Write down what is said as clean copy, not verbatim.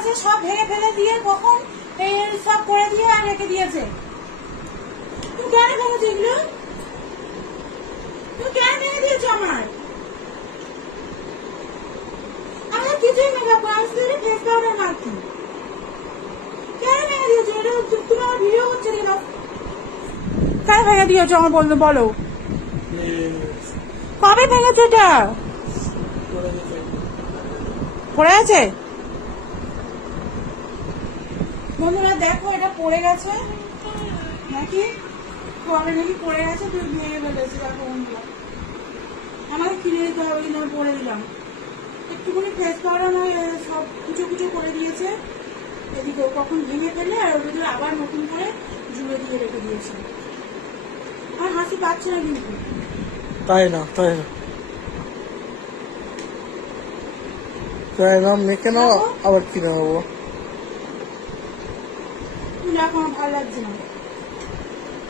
আছে সব ভেঙে ফেলে দিয়ে কখন এই সব করে দিয়ে আর রেখে দিয়েছে। তুমি কেন ভেঙেছো এগুলো? তুমি কেন ভেঙে দিয়েছো আমার? আমি কিছুই মেকআপ করা ফেস পাউডার মাখি। কেন ভেঙে দিয়েছো? এটা তুমি আমার ভিডিও করছো কেন? কেন ভেঙে দিয়েছো আমার বলো। কবে ভেঙেছো এটা? পড়ে আছে? বন্ধুরা দেখো, এটা পড়ে গেছে নাকি কবে নাকি পড়ে গেছে, তুই ভেঙে ফেলেছি। দেখো বন্ধুরা, আমাকে কিনে দিতে হবে কিন্তু আমি পরে দিলাম। একটুখানি ফেস পাউডার নয় সব কুচো কুচো করে দিয়েছে এদিকে, কখন ভেঙে ফেলে আর ওর ভিতরে আবার নতুন করে জুড়ে দিয়ে রেখে দিয়েছে। আমার হাসি পাচ্ছে না কিন্তু। তাই না মেখে নাও আবার কিনে নেবো। এখন আমার ভালো লাগছে না।